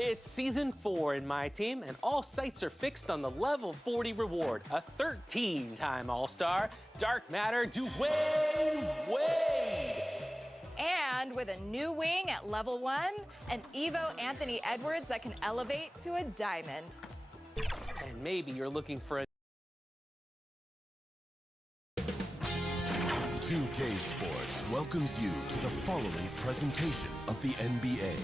It's season 4 in my team, and all sights are fixed on the level 40 reward, a 13-time All-Star, Dark Matter Dwayne Wade. And with a new wing at level 1, an Evo Anthony Edwards that can elevate to a diamond. And maybe you're looking for a 2K Sports welcomes you to the following presentation of the NBA.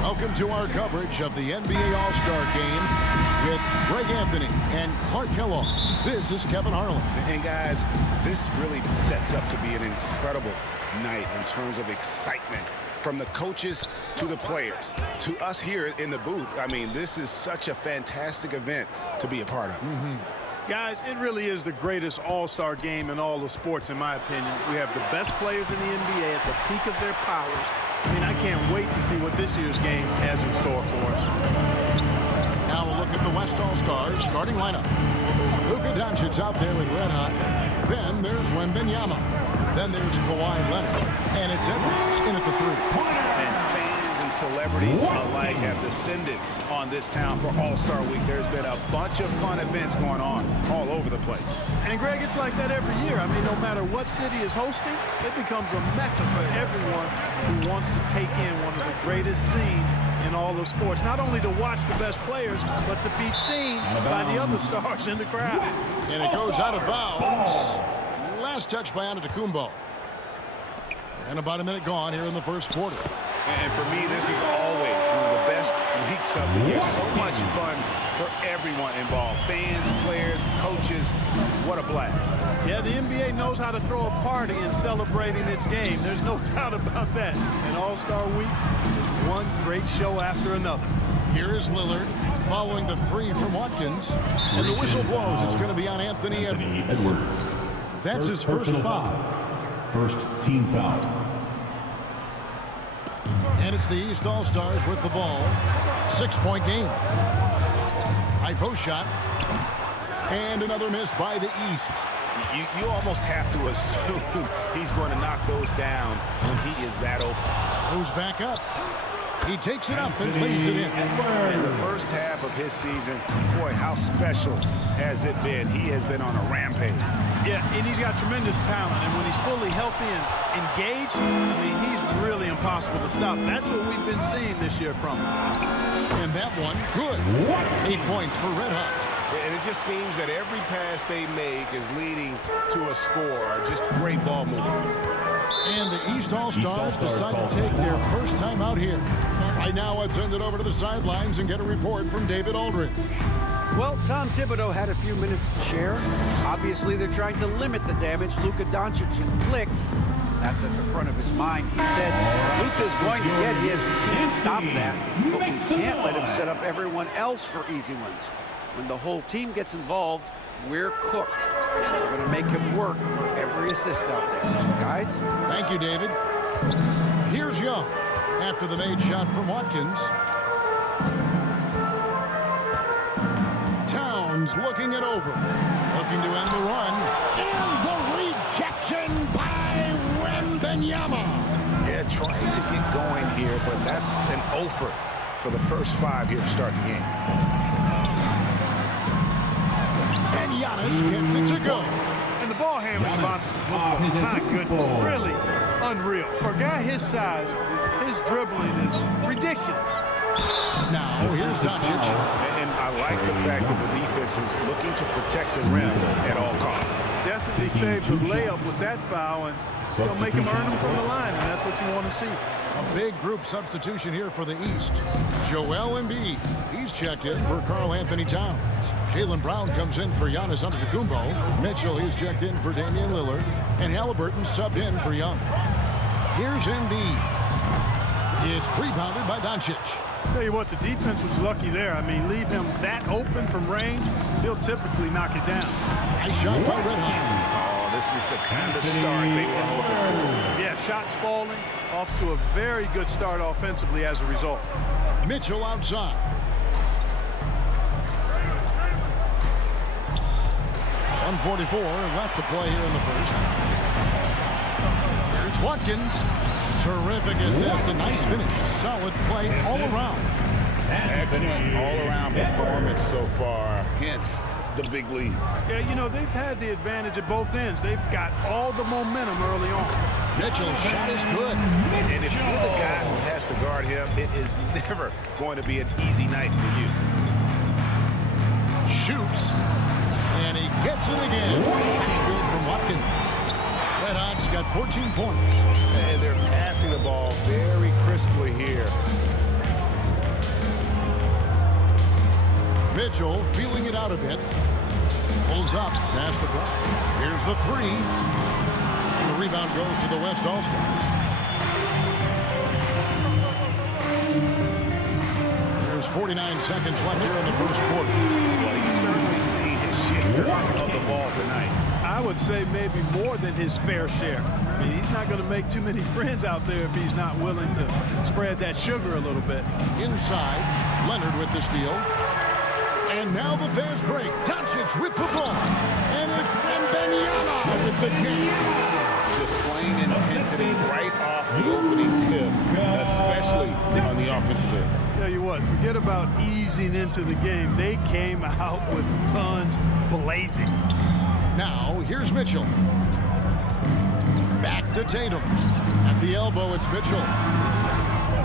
Welcome to our coverage of the NBA All-Star Game with Greg Anthony and Clark Kellogg. This is Kevin Harlan. And guys, this really sets up to be an incredible night in terms of excitement from the coaches to the players to us here in the booth. I mean, this is such a fantastic event to be a part of. Guys, it really is the greatest all-star game in all the sports, in my opinion. We have the best players in the NBA at the peak of their powers. I mean, I can't wait to see what this year's game has in store for us. Now we'll look at the West All-Stars starting lineup. Luka Doncic out there with Red Hot. Then there's Wembanyama. Then there's Kawhi Leonard. And it's Edwards in at the 3. And fans and celebrities alike have descended on this town for All-Star Week. There's been a bunch of fun events going on all over the place. And, Greg, it's like that every year. I mean, no matter what city is hosting, it becomes a mecca for everyone who wants to take in one of the greatest scenes in all of sports. Not only to watch the best players, but to be seen by the other stars in the crowd. And it goes out of bounds. Last touch by Antetokounmpo. And about a minute gone here in the first quarter. And for me, this is always one of the best weeks of the year. So much fun for everyone involved. Fans, players, coaches. What a blast. Yeah, the NBA knows how to throw a party in celebrating its game. There's no doubt about that. And All-Star Week is one great show after another. Here is Lillard following the 3 from Watkins. And the whistle blows. It's going to be on Anthony Edwards. That's his first foul. First team foul. And it's the East All-Stars with the ball. 6-point game. High post shot. And another miss by the East. You almost have to assume he's going to knock those down when he is that open. Goes back up. He takes it up and lays it in. In the first half of his season, boy, how special has it been? He has been on a rampage. Yeah, and he's got tremendous talent. And when he's fully healthy and engaged, I mean, he's really impossible to stop. That's what we've been seeing this year from him. And that one, good. 8 points for Red Hot. And it just seems that every pass they make is leading to a score. Just great ball movement. And the East All-Stars decide to take their first time out here. Right now, let's send it over to the sidelines and get a report from David Aldridge. Well, Tom Thibodeau had a few minutes to share. Obviously, they're trying to limit the damage Luka Doncic inflicts. That's at the front of his mind. He said Luka's going to get his. We can't stop that, but we can't let him set up everyone else for easy ones. When the whole team gets involved, we're cooked. So we're going to make him work for every assist out there. Guys? Thank you, David. Here's Young after the made shot from Watkins. Towns looking it over. Looking to end the run. And the rejection by Wembanyama. Yeah, trying to get going here, but that's an offer for the first 5 here to start the game. And Giannis gets it to go. And the ball handling about my goodness, really unreal. For a guy his size, his dribbling is ridiculous. Now, here's Doncic. And I like the fact that the defense is looking to protect the rim at all costs. Definitely saved the layup with that foul, and they'll make him earn them from the line, and that's what you want to see. A big group substitution here for the East. Joel Embiid, he's checked in for Karl Anthony Towns. Jaylen Brown comes in for Giannis Antetokounmpo. Mitchell, he's checked in for Damian Lillard. And Halliburton subbed in for Young. Here's Embiid. It's rebounded by Doncic. Tell you what, the defense was lucky there. I mean, leave him that open from range, he'll typically knock it down. Nice shot by Red Hot. Oh, this is the kind of start they were hoping for. Yeah, shots falling, off to a very good start offensively as a result. Mitchell outside. .144 left to play here in the first. Here's Watkins. Terrific assist, a nice finish. Solid play all around. Excellent all-around performance so far. Hence the big lead. Yeah, you know, they've had the advantage at both ends. They've got all the momentum early on. Mitchell's shot is good. And if you're the guy who has to guard him, it is never going to be an easy night for you. Shoots. And he gets it again. Good from Watkins. Red Hot's got 14 points. And they're passing the ball very crisply here. Mitchell feeling it out a bit. Pulls up, pass to Brown. Here's the three. And the rebound goes to the West All-Stars. There's 49 seconds left here in the first quarter. Well, he's certainly seen his share of the ball tonight. I would say maybe more than his fair share. I mean, he's not going to make too many friends out there if he's not willing to spread that sugar a little bit. Inside, Leonard with the steal. And now the fast break. Doncic with the ball. And it's Wembanyama with the kick. Displaying intensity right off the opening tip, especially on the offensive end. Tell you what, forget about easing into the game. They came out with guns blazing. Now, here's Mitchell. Back to Tatum. At the elbow, it's Mitchell.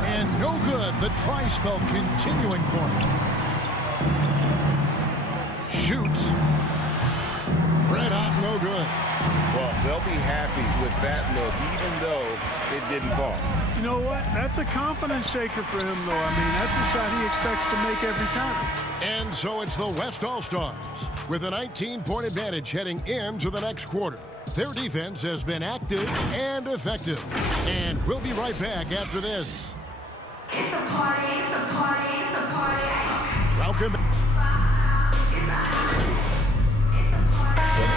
And no good. The tri-spell continuing for him. Shoots. Red Hot, no good. Well, they'll be happy with that look, even though it didn't fall. You know what? That's a confidence shaker for him, though. I mean, that's a shot he expects to make every time. And so it's the West All-Stars with a 19-point advantage heading into the next quarter. Their defense has been active and effective. And we'll be right back after this. It's a party, it's a party, it's a party. Welcome.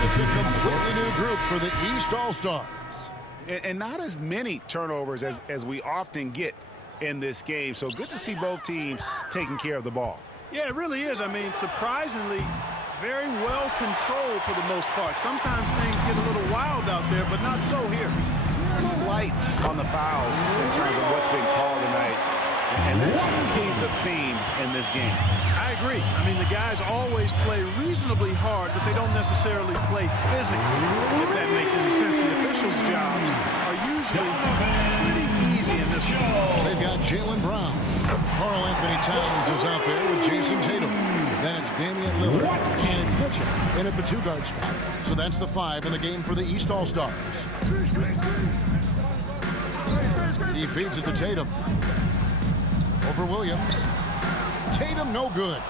It's a completely new group for the East All-Stars. And not as many turnovers as we often get in this game. So good to see both teams taking care of the ball. Yeah, it really is. I mean, surprisingly, very well controlled for the most part. Sometimes things get a little wild out there, but not so here. A little light on the fouls in terms of what's being called tonight. And that's usually the theme in this game. I agree. I mean, the guys always play reasonably hard, but they don't necessarily play physically, if that makes any sense. The officials' jobs are usually pretty easy in this one. They've got Jaylen Brown. Karl Anthony Towns is out there with Jason Tatum. Then it's Damian Lillard, and it's Mitchell in at the two-guard spot. So that's the 5 in the game for the East All-Stars. He feeds it to Tatum. Over Williams. Tatum no good.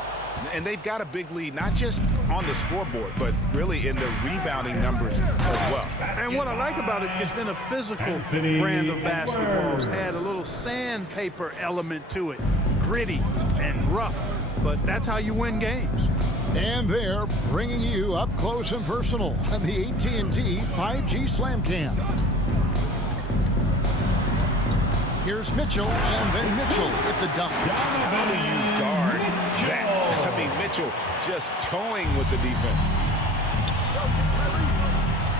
And they've got a big lead, not just on the scoreboard, but really in the rebounding numbers as well. And what I like about it, it's been a physical brand of basketball. It's had a little sandpaper element to it. Gritty and rough, but that's how you win games. And they're bringing you up close and personal on the AT&T 5G Slam Cam. Here's Mitchell, and then Mitchell with the dunk. How do you guard that? I mean, Mitchell just towing with the defense.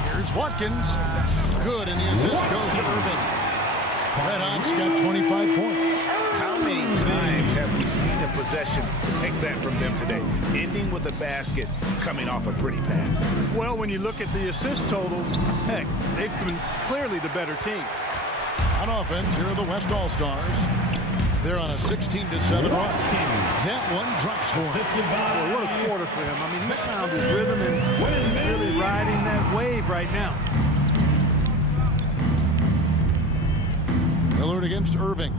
Here's Watkins. Good, and the assist goes to Irving. Red Hot's got 25 points. How many times have we seen a possession take that from them today, ending with a basket coming off a pretty pass? Well, when you look at the assist totals, heck, they've been clearly the better team. On offense, here are the West All-Stars. They're on a 16-7 run. That one drops for him. Well, what a quarter for him. I mean, he's found his rhythm and really riding that wave right now. Lillard against Irving.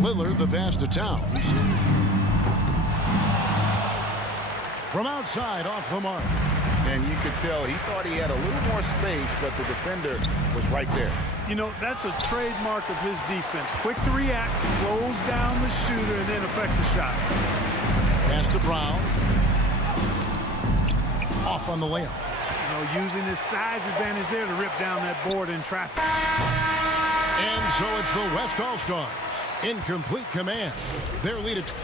Lillard, the pass to Towns. From outside, off the mark. And you could tell he thought he had a little more space, but the defender was right there. You know, that's a trademark of his defense. Quick to react, close down the shooter, and then affect the shot. Pass to Brown. Off on the layup. You know, using his size advantage there to rip down that board in traffic. And so it's the West All-Stars in complete command. Their lead at...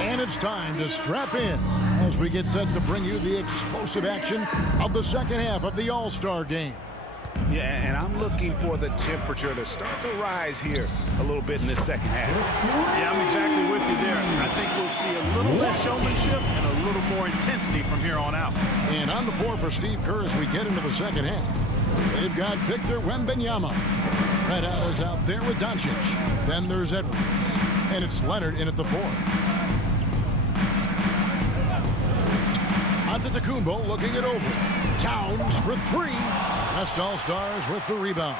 And it's time to strap in as we get set to bring you the explosive action of the second half of the All-Star game. Yeah, and I'm looking for the temperature to start to rise here a little bit in this second half. Yeah, I'm exactly with you there. I think we'll see a little less showmanship and a little more intensity from here on out. And on the floor for Steve Kerr as we get into the second half, they've got Victor Wembanyama. Red is out there with Doncic. Then there's Edwards. And it's Leonard in at the 4. Antetokounmpo looking it over. Towns for 3. West All-Stars with the rebound.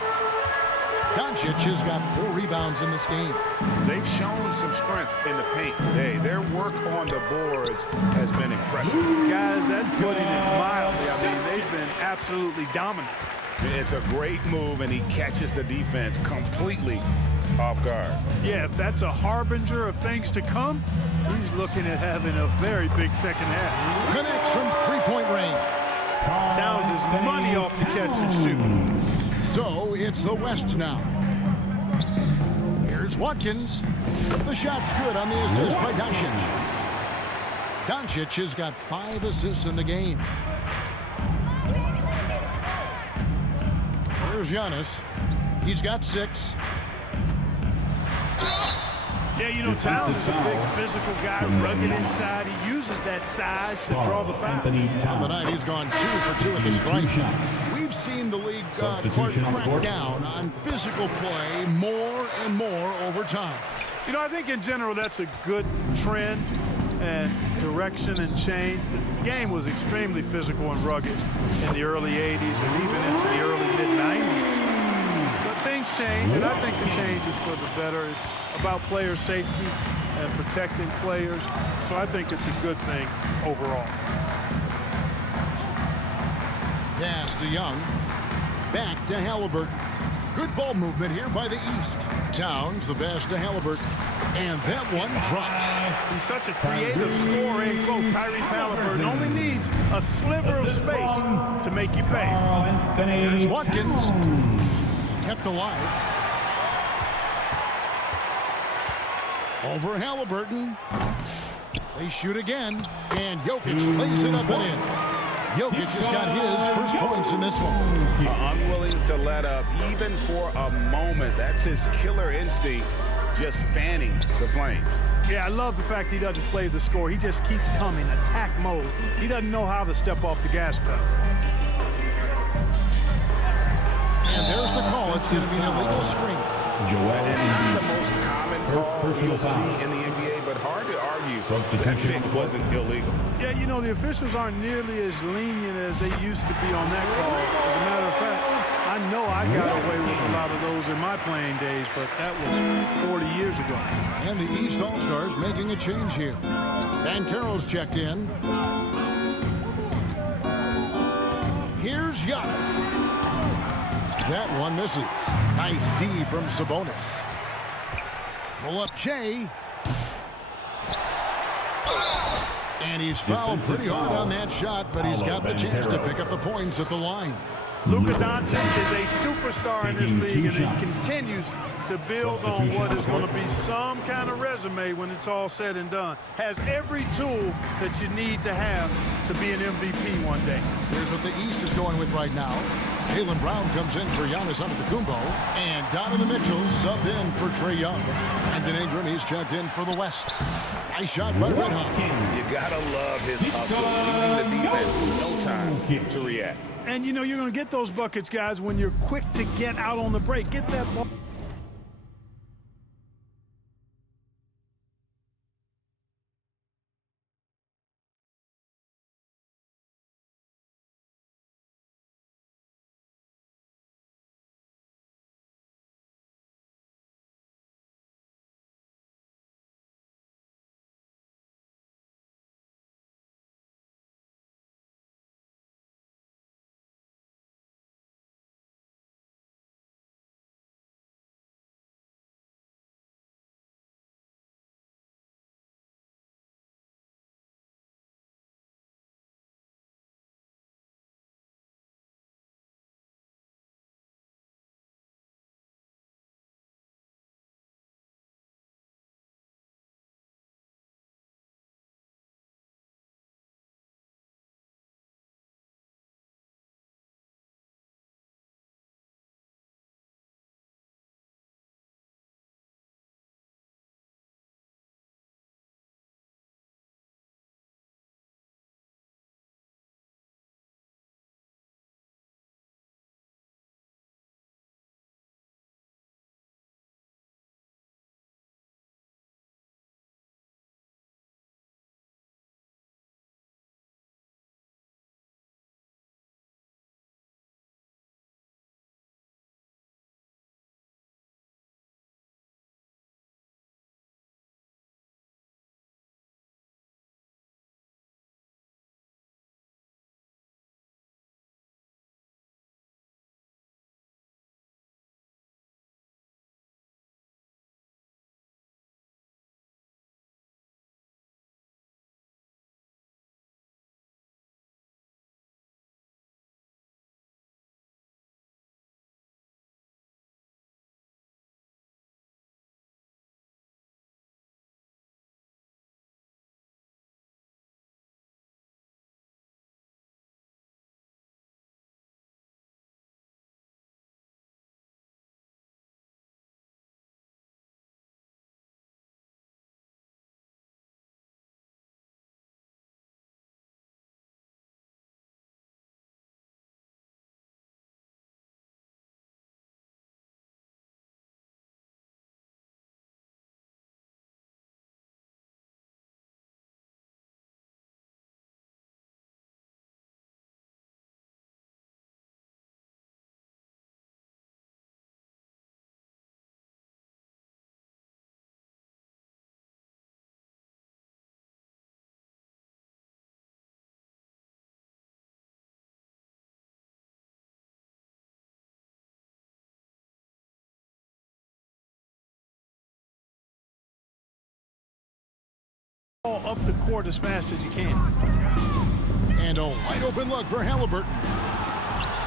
Doncic has got 4 rebounds in this game. They've shown some strength in the paint today. Their work on the boards has been impressive. Guys, that's putting it mildly. I mean, they've been absolutely dominant. It's a great move, and he catches the defense completely off guard. Yeah, if that's a harbinger of things to come, he's looking at having a very big second half. Connects from 3-point range. Towns is money off the catch and shoot. So it's the West now. Here's Watkins. The shot's good on the assist by Doncic. Doncic has got 5 assists in the game. Here's Giannis. He's got 6. Yeah, you know, Towns is a big physical guy, rugged inside. He uses that size to draw the foul. On the night, he's gone 2 for 2 at the stripe. We've seen the league crack down on physical play more and more over time. You know, I think in general that's a good trend and direction and change. The game was extremely physical and rugged in the early 80s and even into the early mid-90s. But things change, and I think the change is for the better. It's about player safety and protecting players. So I think it's a good thing overall. Pass to Young. Back to Halliburton. Good ball movement here by the East. Towns the pass to Halliburton. And that one drops. He's such a creative scorer in close. Tyrese Halliburton only needs a sliver of space to make you pay. Here's Watkins. Kept alive. Over Halliburton. They shoot again. And Jokic lays it up and in. Jokic has got his first points in this one. Unwilling to let up even for a moment. That's his killer instinct, just fanning the flame. Yeah, I love the fact he doesn't play the score. He just keeps coming, attack mode. He doesn't know how to step off the gas pedal. And there's the call. It's going to be an illegal screen. And not the most common call you'll see in the NBA, but hard to argue that pick wasn't illegal. Yeah, you know, the officials aren't nearly as lenient as they used to be on that call. As a matter of fact, I know I got away with a lot of those in my playing days, but that was 40 years ago. And the East All-Stars making a change here. Banchero's checked in. Here's Giannis. That one misses. Nice D from Sabonis. Pull up Shea. And he's fouled pretty hard on that shot, but he's got the chance to pick up the points at the line. Luka Doncic is a superstar in this league, and he continues to build on what is going to be some kind of resume when it's all said and done. Has every tool that you need to have to be an MVP one day. Here's what the East is going with right now. Jaylen Brown comes in for Giannis Antetokounmpo, and Donovan Mitchell subbed in for Trae Young. Brandon Ingram, he's checked in for the West. Nice shot by Red Hawk. You gotta love his hustle, leaving the defense no time to react. And, you know, you're going to get those buckets, guys, when you're quick to get out on the break. Get that ball. up the court as fast as you can. And a wide open look for Halliburton.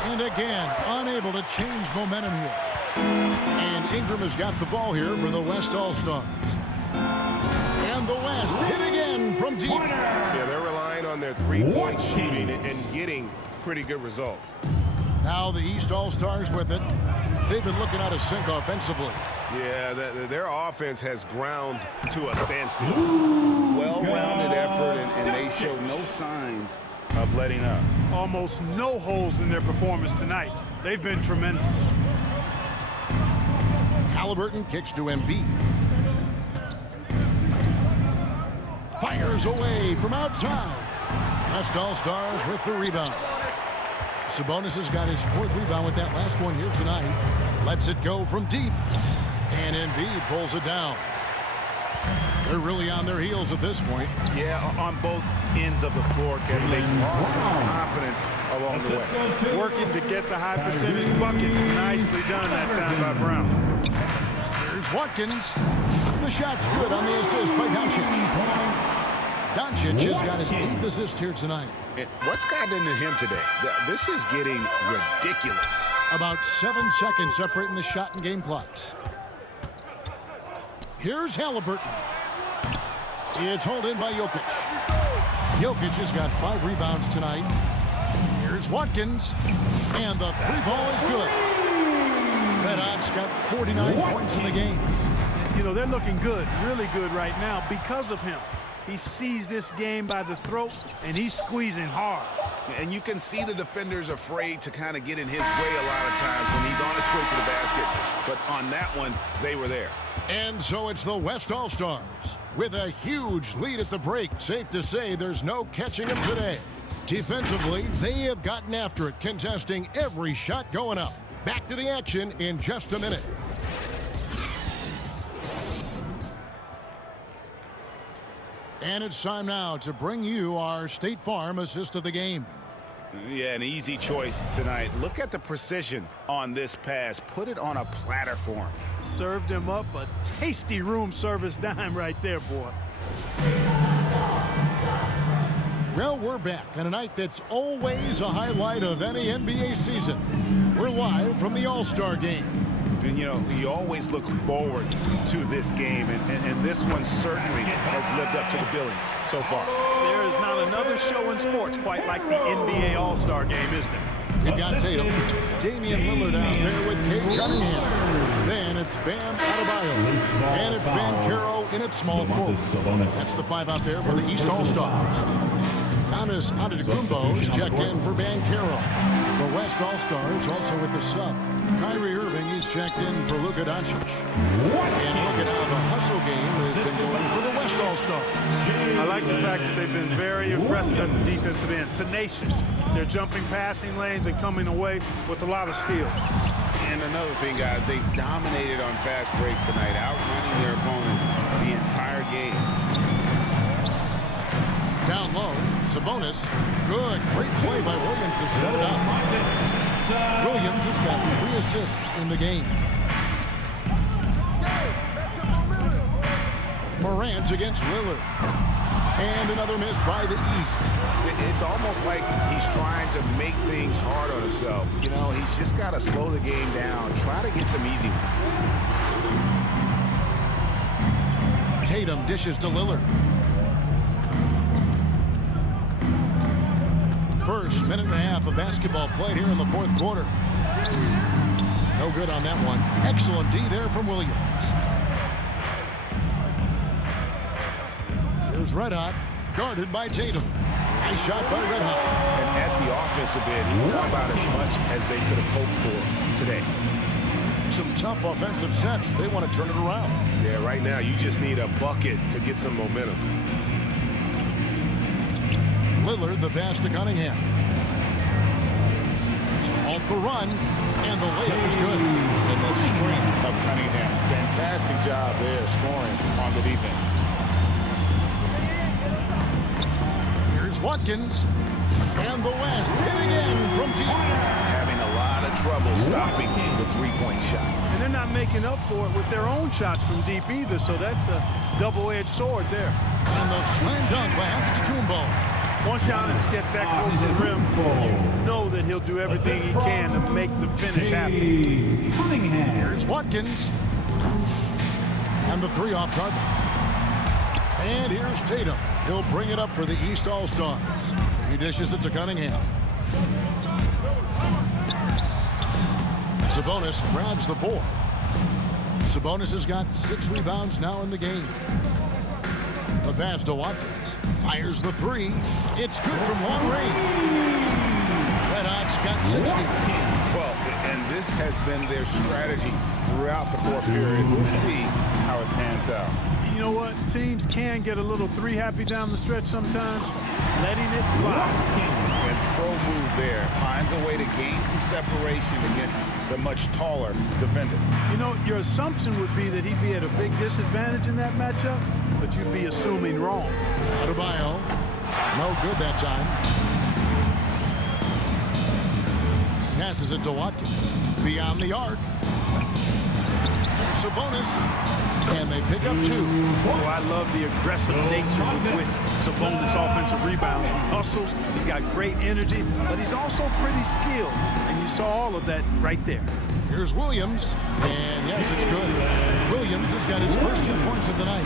And again, unable to change momentum here. And Ingram has got the ball here for the West All-Stars. And the West hit again from deep. Yeah, they're relying on their three-point shooting and getting pretty good results. Now the East All-Stars with it. They've been looking out of sync offensively. Yeah, their offense has ground to a standstill. Well-rounded effort, and they show no signs of letting up. Almost no holes in their performance tonight. They've been tremendous. Halliburton kicks to Embiid. Fires away from outside. West All-Stars with the rebound. Sabonis has got his fourth rebound with that last one here tonight. Lets it go from deep. And Embiid pulls it down. They're really on their heels at this point. Yeah, on both ends of the floor, Kevin. They lost some confidence along the way. Working to get the high percentage bucket. Nicely done that time by Brown. Here's Watkins. The shot's good on the assist by Doncic. Doncic has got his 8th assist here tonight. And what's gotten into him today? This is getting ridiculous. About 7 seconds separating the shot and game clocks. Here's Halliburton. It's hauled in by Jokic. Jokic has got 5 rebounds tonight. Here's Watkins. And the three ball is good. Red Hot's got 49 points in the game. You know, they're looking good, really good right now because of him. He sees this game by the throat, and he's squeezing hard. And you can see the defenders afraid to kind of get in his way a lot of times when he's on his way to the basket. But on that one, they were there. And so it's the West All-Stars. With a huge lead at the break, safe to say there's no catching them today. Defensively, they have gotten after it, contesting every shot going up. Back to the action in just a minute. And it's time now to bring you our State Farm assist of the game. Yeah, an easy choice tonight. Look at the precision on this pass. Put it on a platter for him. Served him up a tasty room service dime right there, boy. Well, we're back on a night that's always a highlight of any NBA season. We're live from the All-Star Game. And, you know, you always look forward to this game, and this one certainly has lived up to the billing so far. There is not another show in sports quite like the NBA All-Star Game, is there? You've got Tatum, Damian Lillard out there with Cade Cunningham. Then it's Bam Adebayo. And it's Banchero in its small forward. That's the 5 out there for the East All-Stars. Giannis Antetokounmpo is checked in for Banchero. The West All-Stars also with the sub. Kyrie Irving is checked in for Luka Doncic. And look at how the hustle game has been going for the West All-Stars. I like the fact that they've been very aggressive at the defensive end, tenacious. They're jumping passing lanes and coming away with a lot of steals. And another thing, guys, they've dominated on fast breaks tonight, outrunning their opponent the entire game. Down low, Sabonis. Good, great play by Williams to set it up. Williams has got 3 assists in the game. Morant against Lillard. And another miss by the East. It's almost like he's trying to make things hard on himself. You know, he's just got to slow the game down, try to get some easy ones. Tatum dishes to Lillard. First minute and a half of basketball played here in the 4th quarter. No good on that one. Excellent D there from Williams. Here's Red Hot, guarded by Tatum. Nice shot by Red Hot. And at the offensive end, he's done about as much as they could have hoped for today. Some tough offensive sets. They want to turn it around. Yeah, right now you just need a bucket to get some momentum. Lillard, the pass to Cunningham. To halt the run, and the layup is good. And the strength of Cunningham. Fantastic job there scoring on the defense. Here's Watkins. And the West hit again from deep. Having a lot of trouble trouble stopping the three-point shot. And they're not making up for it with their own shots from deep either, so that's a double-edged sword there. And the slam dunk by Antetokounmpo. Once Giannis gets that close to the rim, you know that he'll do everything he can to make the finish happen. Here's Watkins. And the three off target. And here's Tatum. He'll bring it up for the East All-Stars. He dishes it to Cunningham. Sabonis grabs the board. Sabonis has got 6 rebounds now in the game. The pass to Watkins. Fires the three. It's good from long range. Red Hawks got 60. Well, and this has been their strategy throughout the fourth period. We'll see how it pans out. You know what? Teams can get a little three happy down the stretch sometimes. Letting it fly. And pro move there. Finds a way to gain some separation against the much taller defender. You know, your assumption would be that he'd be at a big disadvantage in that matchup, but you'd be assuming wrong. Adebayo. No good that time. Passes it to Watkins. Beyond the arc. Sabonis. And they pick up 2. Oh, I love the aggressive nature with which Sabonis' offensive rebounds. He hustles, he's got great energy, but he's also pretty skilled. And you saw all of that right there. Here's Williams. And yes, it's good. Williams has got his first 2 points of the night.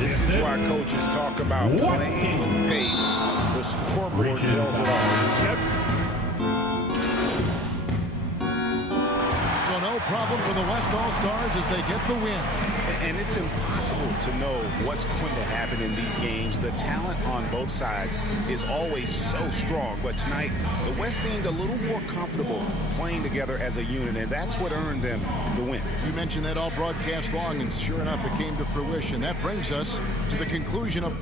This is why coaches talk about playing with pace. The scoreboard tells it all. Yep. So no problem for the West All-Stars as they get the win. And it's impossible to know what's going to happen in these games. The talent on both sides is always so strong. But tonight, the West seemed a little more comfortable playing together as a unit, and that's what earned them the win. You mentioned that all broadcast long, and sure enough, it came to fruition. That brings us to the conclusion of